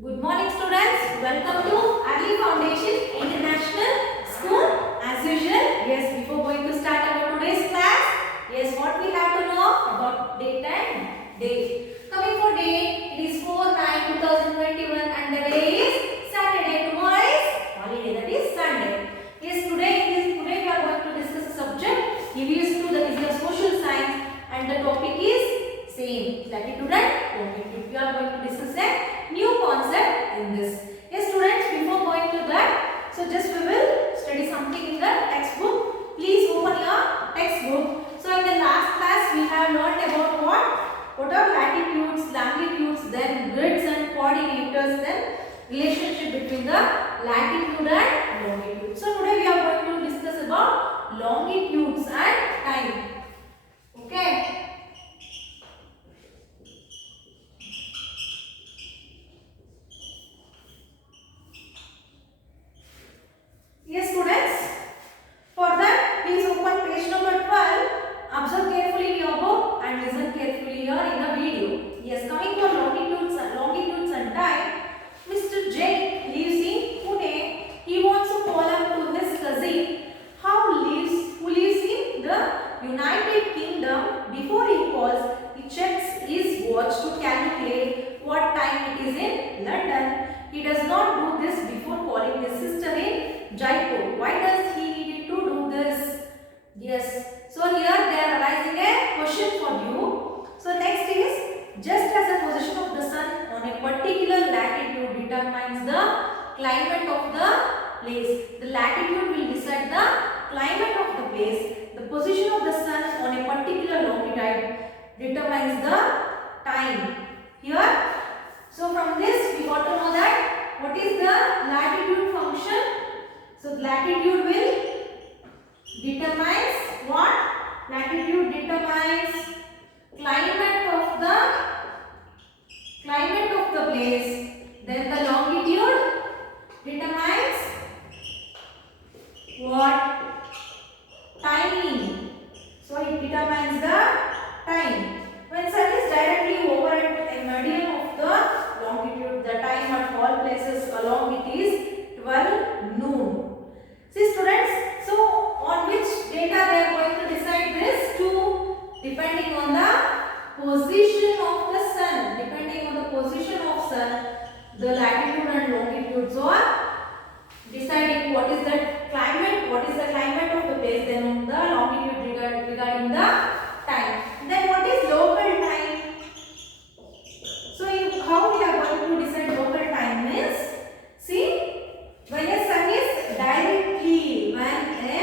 Good morning students. Welcome to Early Foundation International School. As usual, yes, before going to start our today's class, yes, what we have to know about date and date. Coming for date, it is 4/9/2021 and the day is Saturday. Tomorrow is holiday, that is Sunday. Yes, today we are going to discuss a subject EVS2, that is your social science, and the topic is same, latitude and longitude. We are going to discuss a new concept in this. Yes students, before going to that, so just we will study something in the textbook. Please open your textbook. So in the last class we have learned about what are latitudes, longitudes, then grids and coordinators, then relationship between the latitude and longitude. So today we are going to discuss about longitudes and time. Okay. Yes students, for that please open page number 12, observe carefully in your book and listen carefully here in the video. Yes, coming for longitudes and time, Mr. J lives in Pune. He wants to call up to his cousin who lives in the United Kingdom. Before he calls, he checks his watch to calculate what time it is in London. He does not do this before calling his sister in Jaipur. Why does he need to do this? Yes. So here they are arising a question for you. So next is, just as the position of the sun on a particular latitude determines the climate of the place. The latitude will decide the climate of the place. The position of the sun on a particular longitude determines the time. Here, so from this we got to know that what is the latitude function. So latitude will determines what? Latitude determines climate of the place. Then the longitude determines what? Timing. So it determines the time. When sun is directly over at a meridian of the longitude, the time at all places along it is 12 noon. See students, so on which data they are going to decide this? Depending on the position of the sun. Depending on the position of sun, the latitude and longitudes are deciding what is the climate, of the place, then the longitude regarding the time. Then what is local time? So how we are going to decide local time means, see, when a sun is directly overhead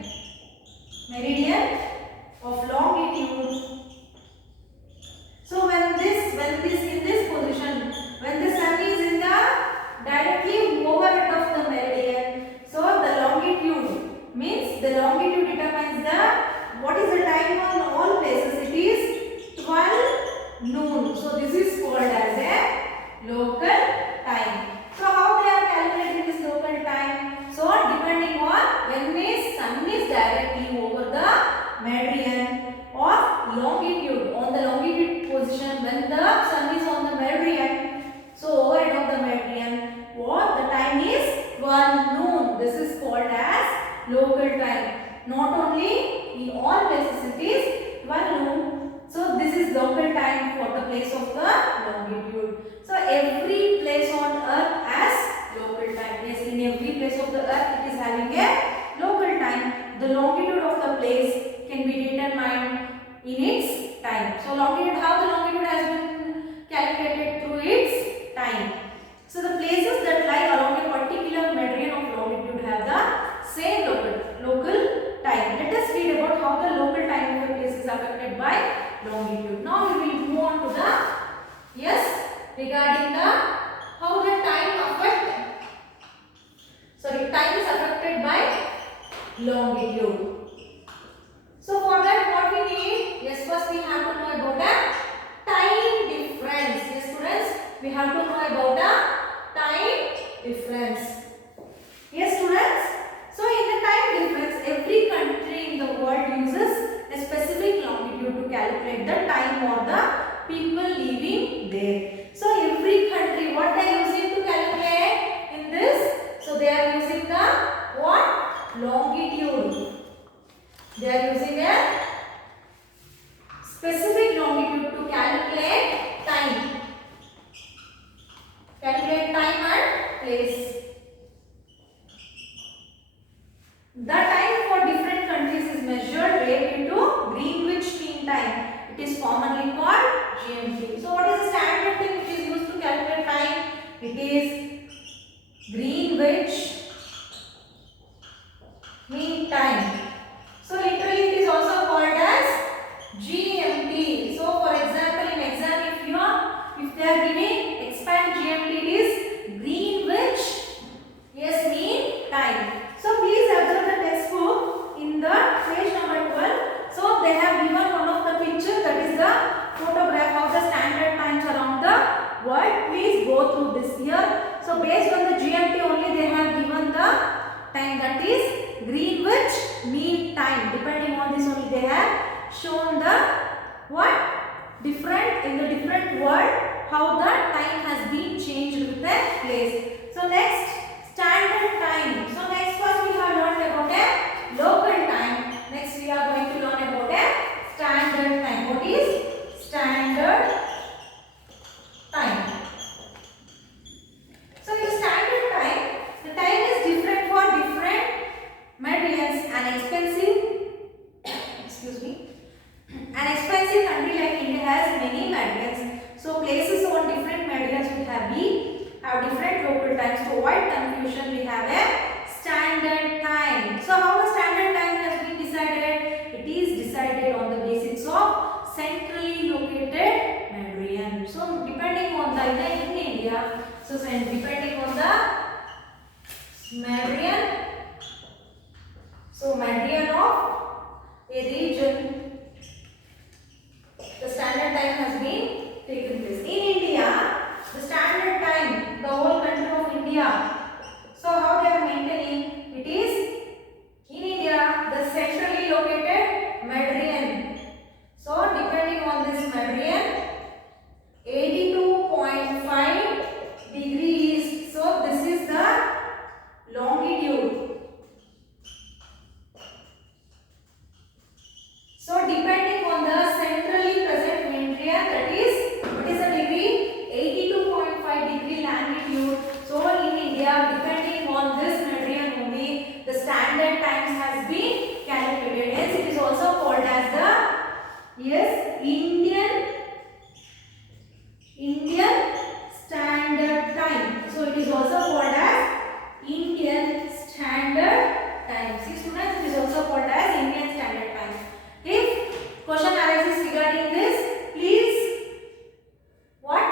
a meridian of longitude. So when the sun is in the directly overhead of the meridian, so the longitude means the longitude determines the what is the time on all places. It is 12 noon. So this is called as a local time. So how they are calculating this local time? So depending on when the sun is directly over the meridian of longitude, on the longitude position, when the sun is on the meridian, so overhead of the meridian, what the time is 12 noon. This is called as local time. Not only in all places it is 12 noon. So this is local time for the place of the longitude. So every place on earth has local time. Yes, in every place of the earth it is having a local time. The longitude of the place can be determined in its time. So how the longitude has been calculated through its time. So the places that lie along a particular meridian of longitude have the same local time. Let us read about how the local time of a place is affected by longitude. Now we will move on to the regarding the how the time is affected by longitude. So for that what we need? Yes, first we have to know about the time we have to know about the time difference. Yes, students. So in the time difference, every country in the world uses a specific longitude to calculate the time or the people living there. So every country, what they are using to calculate in this? So they are using the what? Longitude. They are using a specific longitude to calculate time. Calculate time and place. The time for different countries is measured relative to Greenwich Mean Time. It is commonly called GMT. So what is the standard thing which is used to calculate time? It is Greenwich Mean Time. So literally it is also called as GMT. So for example, in exam if they are giving expand GMT, it is Greenwich Mean Time. So please observe the textbook in the page number 12. So they have given one of the picture, that is the photograph of the standard times around the world. Please go through this here. So based on the GMT only they have given the time, that is Greenwich Mean Time. Depending on this only they have shown the what? Different in the different world, how the time has been changed with the place. So next, standard time. So next first we have learned about a local time. Next we are going to learn about a standard time. What is standard time? So in standard time, the time is different for different meridians. An expensive country like India has many meridians. So places on different meridians will have different local times. To avoid confusion, we have a standard time. So how the standard time has been decided? It is decided on the basis of centrally located meridian. So depending on the in India, so depending on the meridian, so meridian of a region, the standard time has been taken place. In India, the standard time, the whole country of India. So how they are maintaining? It is in India, the centrally located meridian. So depending on this meridian, 82.5 degrees. So this is the longitude. So depending on the centrally present meridian, that is, what is the degree? 82.5 degree longitude. So in India, depending on this meridian only, the standard times has been calculated. Hence it is also called as the Indian Standard Time. So it is also called as Indian Standard Time. See students, it is also called as Indian Standard Time. If question arises regarding this, please what?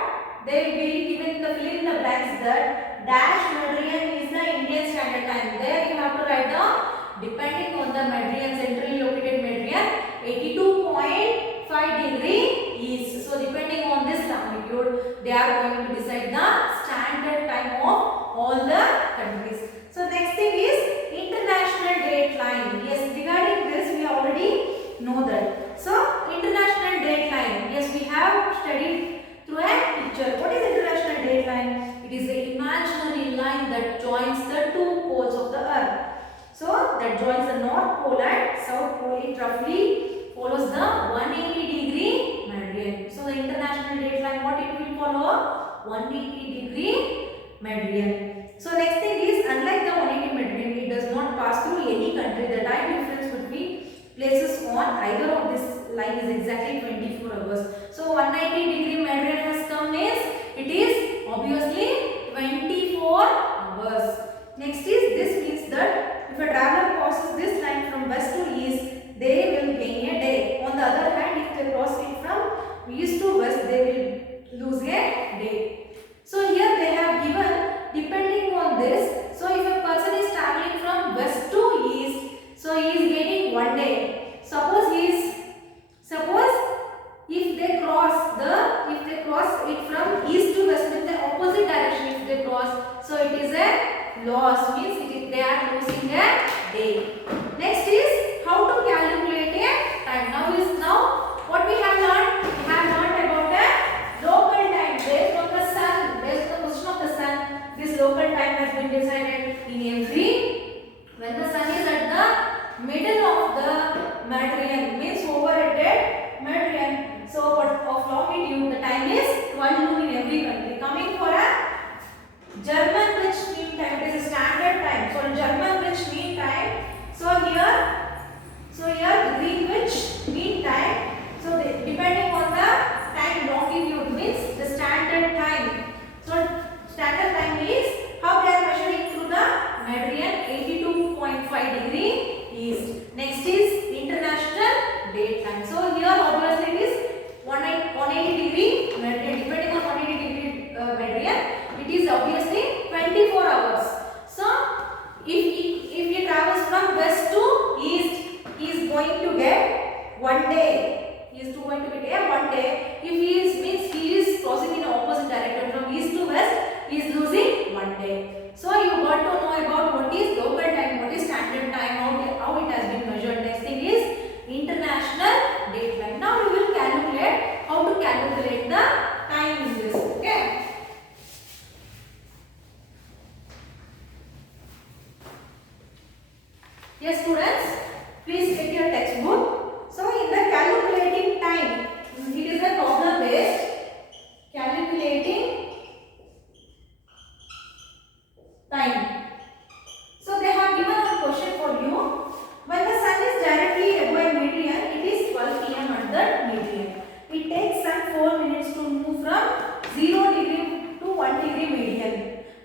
They will be given the fill in the blanks that dash meridian is the Indian Standard Time. There you have to write down depending on the meridian, centrally located meridian, 82.5 degree is. So depending on this longitude, they are going to decide the standard time of all the countries. So next thing is international date line. Yes, regarding this we already know that. So international date line, yes, we have studied through a picture. What is international date line? It is the imaginary line that joins the two poles of the earth. So that joins the north pole and south pole. It roughly follows the 180 degree meridian. So the international date line, what it will follow? 180 degree meridian. So next thing is, unlike the 180 meridian, it does not pass through any country. The time difference between places on either of this line is exactly 24 hours. So 190 degree meridian has come means it is obviously 24 hours. Next is, this means that if a traveler crosses this line from west to east, they will gain a day. On the other hand, if they cross it from east to west, they will lose a day. So here they have given depending on this. So if a person is traveling from west to east, so he is getting 1 day. Suppose if they cross it from east to west with they cross, so it is a loss, means they are losing a day. Next is how to calculate a time. Now what we have learned? We have learned about a local time based on the sun, based on the position of the sun. This local time has been decided in every, when the sun is at the middle of the meridian, means over at that meridian. So what of longitude, the time is 12 noon in every country. Coming for a German Greenwich Mean Time, it is a standard time. So German Greenwich Mean Time. So here Greenwich Mean Time. So depending on the time longitude means the standard time. So standard time is how they are measuring through the meridian 82.5 degree east. Next is international date time. So here obviously it is 180 degree meridian. Depending on 180 degree meridian, it is obviously 24 hours. So if he travels from west to east, he is going to get 1 day. He is going to get 1 day. If he is means he is crossing in opposite direction from east to west, he is losing 1 day. So you got to know about what is local time, what is standard time, how it has been measured. Next thing is international date time. Now we will calculate how to calculate the time in this. Okay. Yes, students, please take your textbook. So in the calculating time, it is a problem based calculating time. So they have given a question for you. When the sun is directly above meridian, it is 12 p.m. at the meridian. It takes sun 4 minutes to move from 0 degree to 1 degree meridian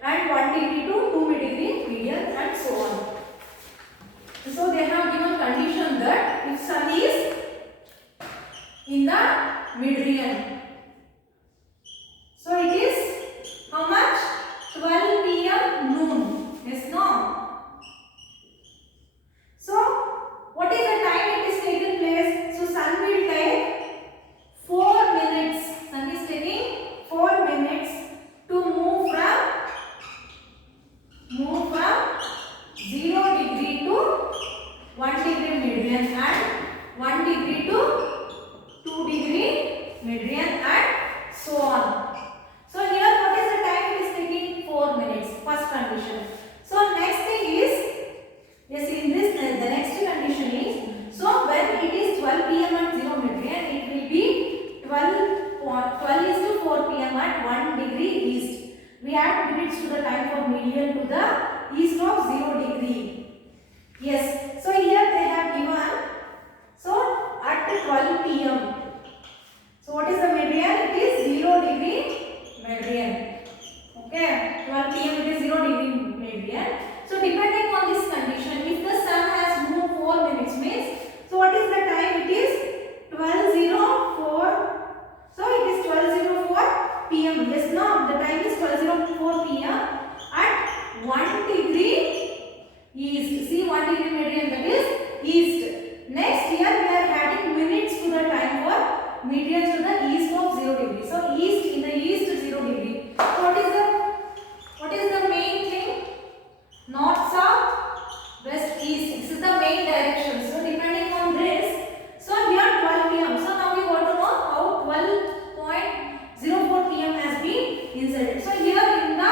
and 1 degree to 2 degree meridian and so on. So they have given condition that if sun is in the meridian, so it is how much? 12 p.m. noon. Yes, no? So what is the time it is taking place? So sun will take 4 minutes. Sun is taking 4 minutes to move from 0 degree to 1 degree meridian and 1 degree to 2 degree meridian and so on. So here what is the time it is taking? 4 minutes. First condition. So next thing is, yes, in this the next condition is, so when it is 12 p.m. at 0 meridian, it will be 12 is to 4 p.m. at 1 degree east. We add minutes to the time for meridian to the east of 0 degree. Yes, so here they have given, so at 12 p.m. So what is the meridian? It is 0 degree meridian. Okay, 12 p.m. it is 0 degree meridian. So depending on this condition, if the sun has moved 4 minutes means, so what is the time? It is 12:04. So it is 12:04 p.m. Yes, no, the time is 12:04 p.m. at 1 degree east. See, 1 degree meridian, that is east. Next here we are adding minutes to the time for meridian to the east of 0 degree. So east, in the east 0 degree. So what is the main thing? North, south, west, east. This is the main direction. So depending on this, so here 12 p.m. So now we got to know how 12:04 p.m. has been inserted. So here in the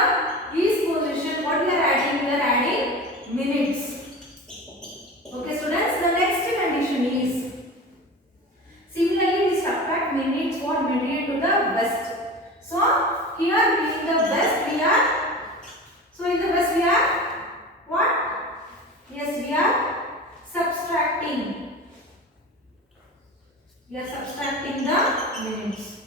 east position, what we are adding? We are adding minutes. Okay, students. The next condition is, similarly we subtract minutes for meridian to the west. So here in the west we are, so in the west we are what? Yes, we are subtracting. We are subtracting the minutes.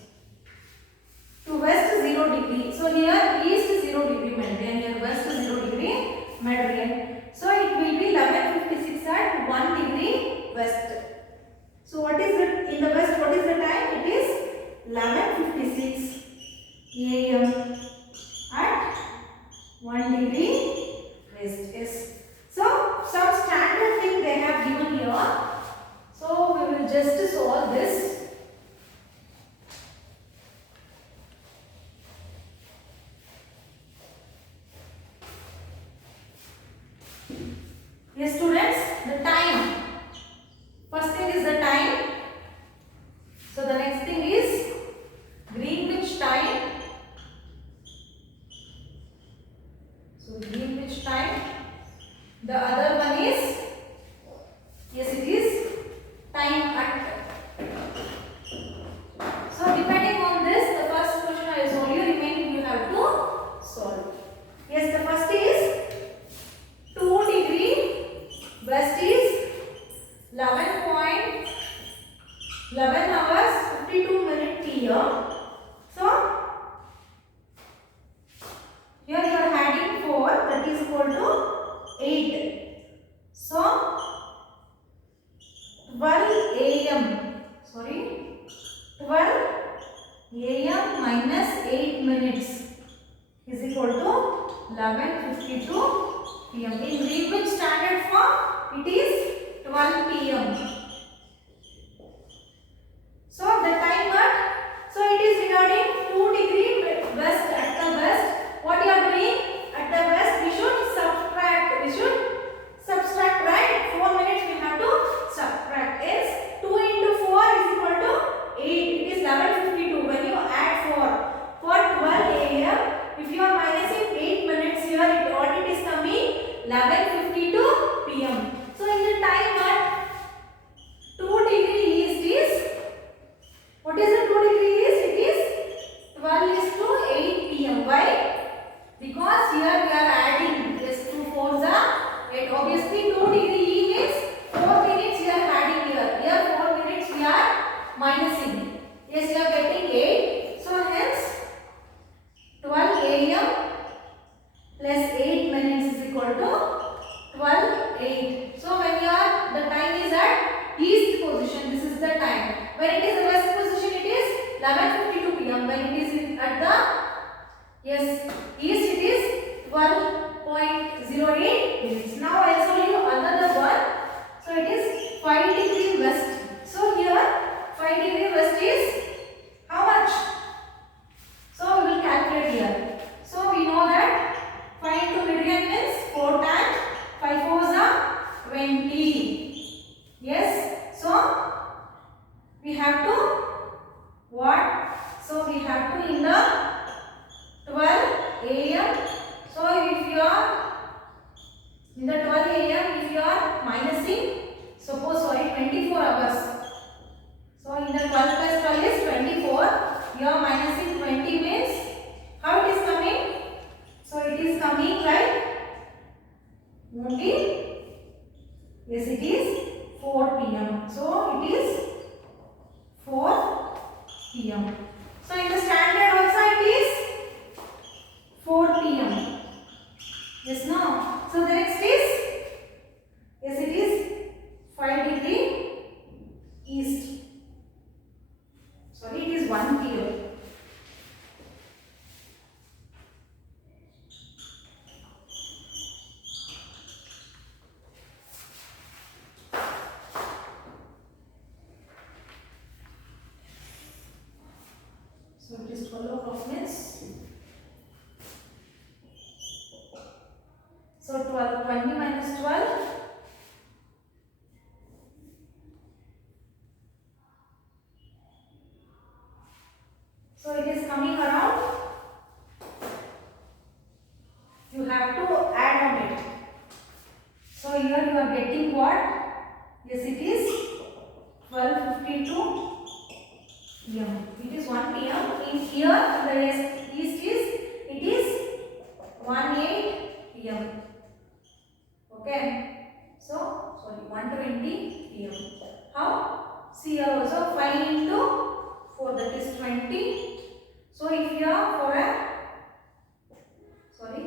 Yes, students, the time. First thing is the time. So the next thing is Greenwich time. So Greenwich time. The other one is, yes, it is time at. So depending on this, the first question I told you, remaining you have to solve. Yes, the first is 2 degree west is 11 hours 52 minutes PM. So here you are adding 4, that is equal to 8. So 12 AM. Sorry, 12 AM minus 8 minutes is equal to 11:52 PM. In Greenwich Standard Form, it is 12 PM. So the time what? So it is regarding 2 degree west at the west. What you are doing at the west? We should subtract. Right? 4 minutes we have to subtract. Yes, 2 into 4 is equal to 8. It is 11:52. When you add 4 for 12 AM, if you are minusing 8 minutes here, what it is coming? 11:52 PM. So in the time what? 2 degree east is, what is the 2 degree east? It is 12 is to 8 PM. Why? Because here we are adding this 2 4s are 8. Obviously 2 degree E means 4 minutes we are adding here. Here 4 minutes we are minusing. Yes, we are getting 8. So hence 12 AM plus 8 minutes is equal to 12 8. So when you are, the time is at east position, this is the time. When it is the west position, it is 11:52 PM. When it is at the, yes, east, it is 12.08 minutes. Now I will show you another one. So it is 5 degree west. So here 5 degree west is how much? So we will calculate here. So we know that 5 into meridian means 4 times 5 4s are 20. Yes. So we have to what? So we have to in the 12 AM. So if you are in the 12 AM, if you are minusing, suppose 24 hours. So in the 12 plus 12 is 24. You are minusing 20 means how it is coming? So it is coming like only, yes, it is 4 PM. So it is 4 PM. So in the standard also it is 4 PM. Yes, no. So the next is, yes, it is 5 degree east. Sorry, it is 1 PM. So it is 12 o'clock means, so 20 minus 12, so it is coming around, you have to add on it. So here you are getting what? Yes, it is 12:52 PM. It is 1 PM. In here, the east is, it is 18 PM. Okay. So, sorry, 1:20 PM. How? See here also 5 into 4, that is 20. So if you are for a, sorry,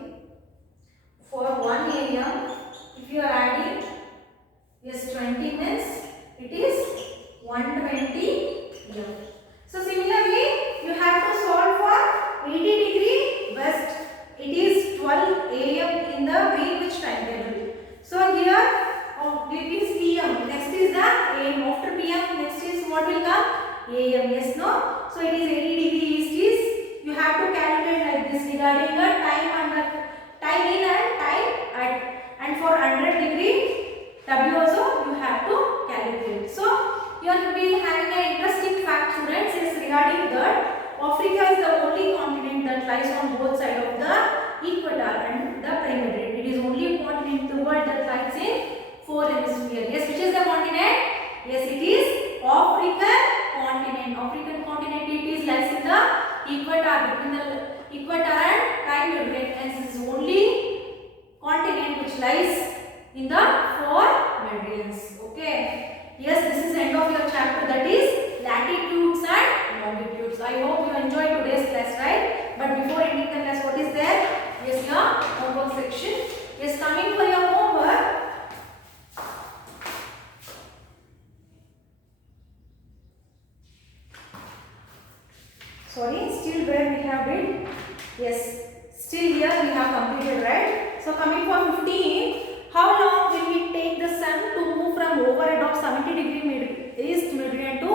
for 1 AM, if you are adding, yes, 20 means it is 120 PM. So similarly, you have to solve for 80 degree west. It is 12 will be having an interesting fact, students, is regarding that Africa is the only continent that lies on both sides of the equator and the perimeter. It is only a continent in the world that lies in four hemispheres. Yes, which is the continent? Yes, it is African continent. African continent, it is lies in the equator, between the equator and time meridian, and this is only continent which lies in the four meridians. Okay. Yes, this is end of your chapter, that is latitudes and longitudes. I hope you enjoyed today's class, right? But before ending the class, what is there? Yes, your homework section. Yes, coming for your homework. Sorry, still where we have it? Yes, still here we have completed, right? So coming for 15, how long will it take the sun to move from overhead of 70° east meridian to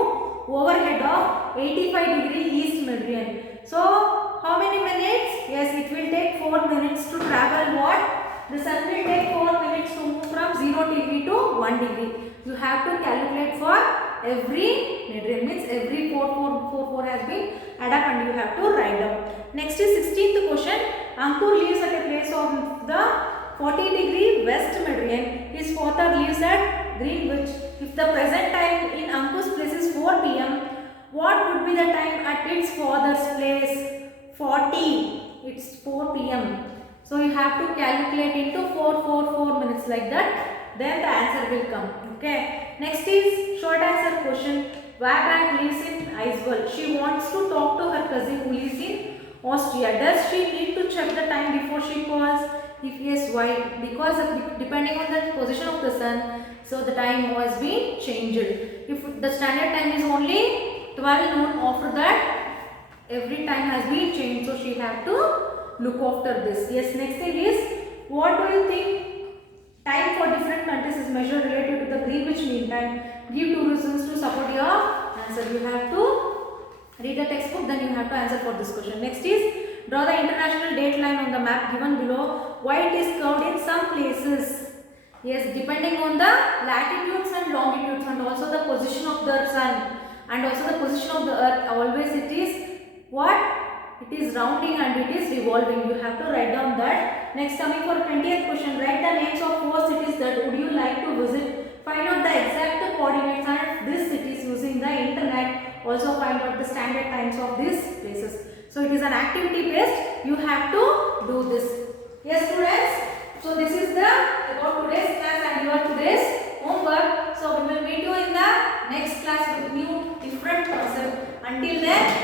overhead of 85° east meridian? So how many minutes? Yes, it will take 4 minutes to travel what? The sun will take 4 minutes to move from 0° to 1°. You have to calculate for every meridian, means every 4 has been added up and you have to write down. Next is 16th question. Ankur lives at a place of the 40° west meridian. His father lives at Greenwich. If the present time in Ankur's place is 4 p.m., what would be the time at its father's place? 40. It's 4 p.m. So you have to calculate into 4 minutes like that. Then the answer will come. Okay. Next is short answer question. Wabag lives in Eiswell. She wants to talk to her cousin who lives in Austria. Does she need to check the time before she calls? If yes, why? Because depending on the position of the sun, so the time has been changed. If the standard time is only 12 noon, after that every time has been changed. So she have to look after this. Yes, next thing is, what do you think time for different countries is measured related to the Greenwich Mean Time? Give 2 reasons to support your answer. You have to read the textbook, then you have to answer for this question. Next is, draw the international date line on the map given below. Why it is curved in some places? Yes, depending on the latitudes and longitudes and also the position of the sun and also the position of the earth. Always it is what? It is rounding and it is revolving. You have to write down that. Next, coming for 20th question. Write the names of 4 cities that would you like to visit. Find out the exact coordinates and these cities using the internet. Also find out the standard times of these places. So it is an activity based. You have to do this. Yes, students. So this is the about today's class and your today's homework. So we will meet you in the next class with new different concept. Until then,